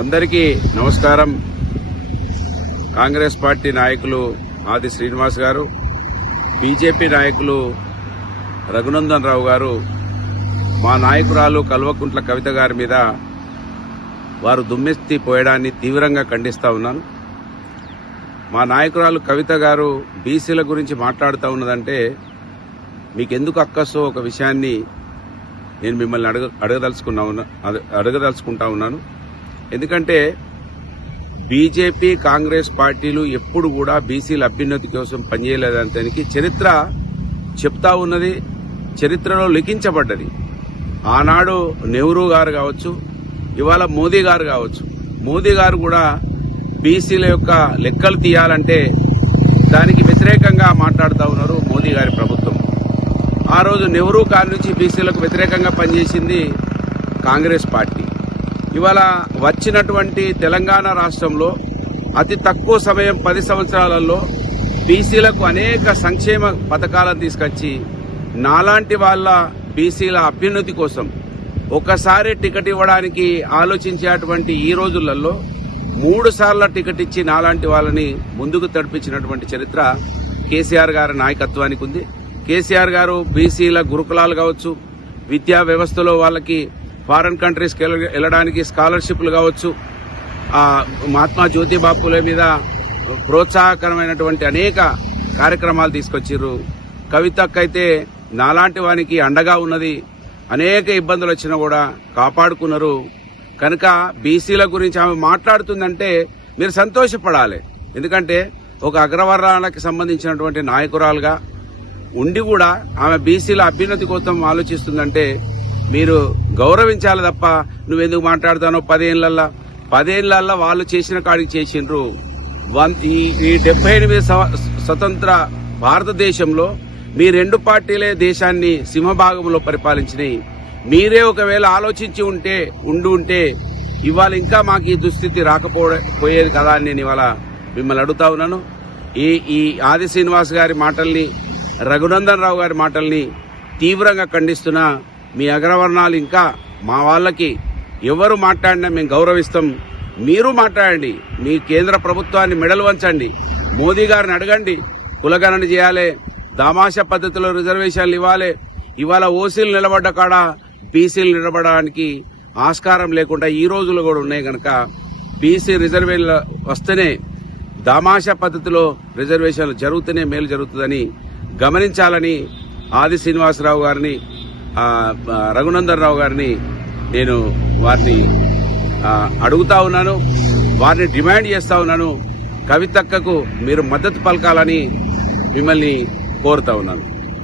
అందరికీ నమస్కారం. కాంగ్రెస్ పార్టీ నాయకులు ఆది శ్రీనివాస్ గారు, బీజేపీ నాయకులు రఘునందన్ రావు గారు మా నాయకురాలు కల్వకుంట్ల కవిత గారి మీద వారు దుమ్మెత్తి పోయడాన్ని తీవ్రంగా ఖండిస్తా ఉన్నాను. మా నాయకురాలు కవిత గారు బీసీల గురించి మాట్లాడుతూ ఉన్నదంటే మీకెందుకు అక్కసో ఒక విషయాన్ని నేను మిమ్మల్ని అడగదలుచుకుంటా ఉన్నాను. ఎందుకంటే బీజేపీ కాంగ్రెస్ పార్టీలు ఎప్పుడు కూడా బీసీల అభ్యున్నతి కోసం పనిచేయలేదానికి చరిత్ర చెప్తా ఉన్నది, చరిత్రలో లిఖించబడ్డది. ఆనాడు నెహ్రూ గారు కావచ్చు, ఇవాళ మోదీ గారు కావచ్చు. మోదీ గారు కూడా బీసీల యొక్క లెక్కలు తీయాలంటే దానికి వ్యతిరేకంగా మాట్లాడుతూ ఉన్నారు మోదీ గారి ప్రభుత్వం. ఆ రోజు నెహ్రూ కాలం నుంచి బీసీలకు వ్యతిరేకంగా పనిచేసింది కాంగ్రెస్ పార్టీ. ఇవాళ వచ్చినటువంటి తెలంగాణ రాష్ట్రంలో అతి తక్కువ సమయం 10 సంవత్సరాలలో బీసీలకు అనేక సంక్షేమ పథకాలను తీసుకొచ్చి నాలాంటి వాళ్ళ బీసీల అభ్యున్నతి కోసం ఒకసారి టికెట్ ఇవ్వడానికి ఆలోచించేటువంటి ఈ రోజులలో 3 సార్లు టికెట్ ఇచ్చి నాలాంటి వాళ్ళని ముందుకు తడిపించినటువంటి చరిత్ర కేసీఆర్ గారి నాయకత్వానికి ఉంది. కేసీఆర్ గారు బీసీల గురుకులాలు కావచ్చు, విద్యా వ్యవస్థలో వాళ్ళకి ఫారెన్ కంట్రీస్కి వెళ్ళడానికి స్కాలర్షిప్లు కావచ్చు, మహాత్మా జ్యోతిబా ఫులే మీద ప్రోత్సాహకరమైనటువంటి అనేక కార్యక్రమాలు తీసుకొచ్చిర్రు. కవితకైతే నాలాంటి వానికి అండగా ఉన్నది. అనేక ఇబ్బందులు వచ్చినా కూడా కాపాడుకున్నారు. కనుక బీసీల గురించి ఆమె మాట్లాడుతుందంటే మీరు సంతోషపడాలి. ఎందుకంటే ఒక అగ్రవర్ణాలకు సంబంధించినటువంటి నాయకురాలుగా ఉండి కూడా ఆమె బీసీల అభ్యున్నతి కోసం ఆలోచిస్తుందంటే మీరు గౌరవించాలి తప్ప నువ్వెందుకు మాట్లాడుతానో 10 ఏళ్లలో వాళ్ళు చేసిన కాడికి చేసిండ్రు. ఈ 78 స్వతంత్ర భారతదేశంలో మీ 2 పార్టీలే దేశాన్ని సింహభాగంలో పరిపాలించినాయి. మీరే ఒకవేళ ఆలోచించి ఉంటే ఇవాళ ఇంకా మాకు ఈ దుస్థితి రాకపోయేది కదా అని నేను ఇవాళ మిమ్మల్ని అడుగుతా ఉన్నాను. ఈ ఆది శ్రీనివాస్ గారి మాటల్ని, రఘునందన్ రావు గారి మాటల్ని తీవ్రంగా ఖండిస్తున్నా. మీ అగ్రవర్ణాలు ఇంకా మా వాళ్ళకి ఎవరు మాట్లాడినా మేము గౌరవిస్తాం. మీరు మాట్లాడండి, మీ కేంద్ర ప్రభుత్వాన్ని మెడలు వంచండి, మోదీ గారిని అడగండి, కులగణన చేయాలి, దామాషా పద్ధతిలో రిజర్వేషన్లు ఇవ్వాలి. ఇవాళ ఓసీలు నిలబడ్డ కాడ బీసీలు నిలబడడానికి ఆస్కారం లేకుండా ఈ రోజులు కూడా ఉన్నాయి. కనుక బీసీ రిజర్వేషన్లు వస్తేనే, దామాషా పద్ధతిలో రిజర్వేషన్లు జరుగుతూనే మేలు జరుగుతుందని గమనించాలని ఆది శ్రీనివాసరావు గారిని, రఘునందన్ రావు గారిని నేను వారిని అడుగుతా ఉన్నాను, వారిని డిమాండ్ చేస్తా ఉన్నాను. కవితక్కకు మీరు మద్దతు పలకాలని మిమ్మల్ని కోరుతా ఉన్నాను.